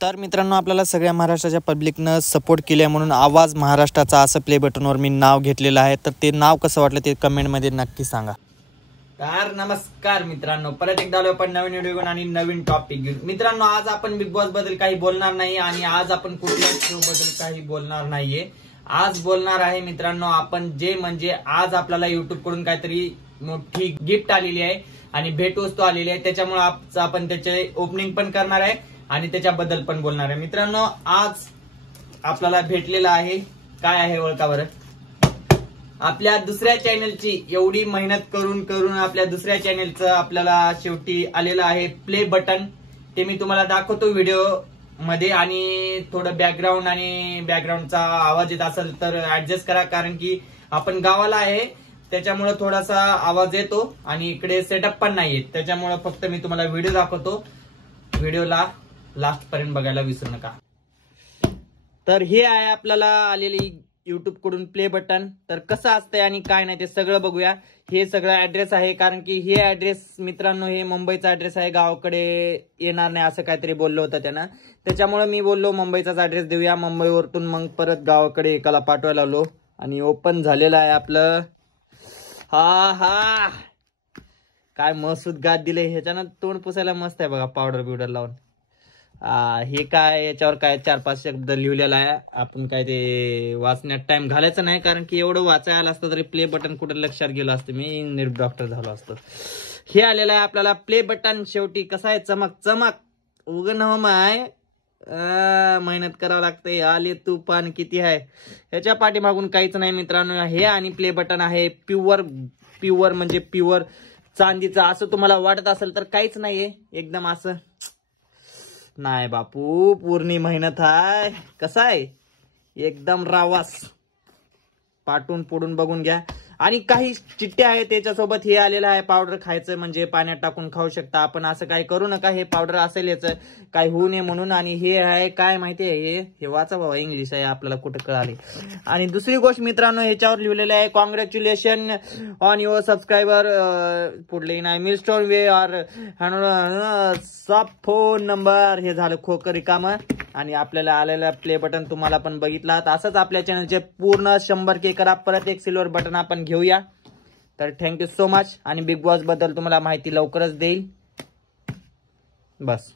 तर मित्रांनो, आपल्याला सगळ्या महाराष्ट्राच्या पब्लिकनं सपोर्ट केल्या म्हणून आवाज महाराष्ट्राचा असं प्ले बटनवर मी नाव घेतलेलं आहे. तर ते नाव कसं वाटलं ते कमेंटमध्ये नक्की सांगा. तर नमस्कार मित्रांनो, परत एकदा आलो आपण नवीन व्हिडिओ घेऊन आणि नवीन टॉपिक घेऊन. मित्रांनो, आज आपण बिग बॉस बद्दल काही बोलणार नाही आणि आज आपण कुठल्याच शो बद्दल काही बोलणार नाहीये. आज बोलणार आहे मित्रांनो आपण जे म्हणजे आज आपल्याला युट्यूब कडून काहीतरी मोठी गिफ्ट आलेली आहे आणि भेटवस्तू आलेली आहे. त्याच्यामुळे आपण त्याचे ओपनिंग पण करणार आहे आणि त्याच्याबद्दल पण बोलणार आहे. मित्रांनो, आज आपल्याला भेटलेला आहे काय आहे ओळखा बरं. आपल्या दुसऱ्या चॅनलची एवढी मेहनत करून करून आपल्या दुसऱ्या चॅनलचं आपल्याला शेवटी आलेलं आहे प्ले बटन. ते मी तुम्हाला दाखवतो व्हिडिओ मध्ये आणि थोडं बॅकग्राऊंड आणि बॅकग्राऊंडचा आवाज येत असेल तर ऍडजस्ट करा, कारण की आपण गावाला आहे त्याच्यामुळे थोडासा आवाज येतो आणि इकडे सेटअप पण नाहीये. त्याच्यामुळे फक्त मी तुम्हाला व्हिडिओ दाखवतो. व्हिडिओला लास्ट पर्यंत बघायला विसरू नका. तर हे आहे आपल्याला आलेली युट्यूब कडून प्ले बटन. तर कसं असतंय आणि काय नाही ते सगळं बघूया. हे सगळं ऍड्रेस आहे, कारण की हे ऍड्रेस मित्रांनो हे मुंबईचा ऍड्रेस आहे, गावाकडे येणार नाही असं काहीतरी बोललो होतं त्यानं. त्याच्यामुळे मी बोललो मुंबईचाच ऍड्रेस देऊया. मुंबईवरतून मग परत गावाकडे एकाला पाठवायला आलो आणि ओपन झालेलं आहे आपलं. हा काय मस्त गात दिले. ह्याच्यानं तोंड पुसायला मस्त आहे बघा, पावडर बिवडर लावून. हे काय याच्यावर काय 4-5 शब्द लिहिलेला आहे. आपण काय ते वाचण्यात टाइम घालायचा नाही, कारण की एवढं वाचायला आलं असतं तरी प्ले बटन कुठे लक्षात गेलो असतं, मी नीट डॉक्टर झालो असतो. हे आलेलं आहे आपल्याला प्ले बटन. शेवटी कसं आहे चमक चमक उगन माय मेहनत करावं लागते. आले तुफान किती आहे ह्याच्या पाठीमागून काहीच नाही मित्रांनो. हे आणि प्ले बटन आहे प्युअर म्हणजे प्युअर चांदीचं. असं तुम्हाला वाटत असेल तर काहीच नाहीये, एकदम असं नाही बापू, पूर्ण मेहनत आहे. कसा आहे एकदम रावास. पाटून पुडून बघून घ्या. आणि काही चिट्ट्या आहेत त्याच्यासोबत. हे आलेलं आहे पावडर खायचं म्हणजे पाण्यात टाकून खाऊ शकता आपण. असं काही करू नका, हे पावडर असेल याचं काही होऊ नये म्हणून. आणि हे आहे काय माहितीये, हे वाचा बाबा, इंग्लिश आहे आपल्याला कुठं कळाले. आणि दुसरी गोष्ट मित्रांनो, ह्याच्यावर लिहिलेलं आहे कॉंग्रॅच्युलेशन ऑन युअर सबस्क्रायबर. पुढले नाही मिलस्टोन वे और सब फोन नंबर. हे झालं खोकरी काम. आणि आपल्याला आलेलं प्ले बटन तुम्हाला पण बघितला. असंच आपल्या चॅनलचे पूर्ण 100K करा. परत एक सिल्वर बटन आपण घेऊया. तर थँक्यू सो मच. आणि बिग बॉस बद्दल तुम्हाला माहिती लवकरच देईल. बस.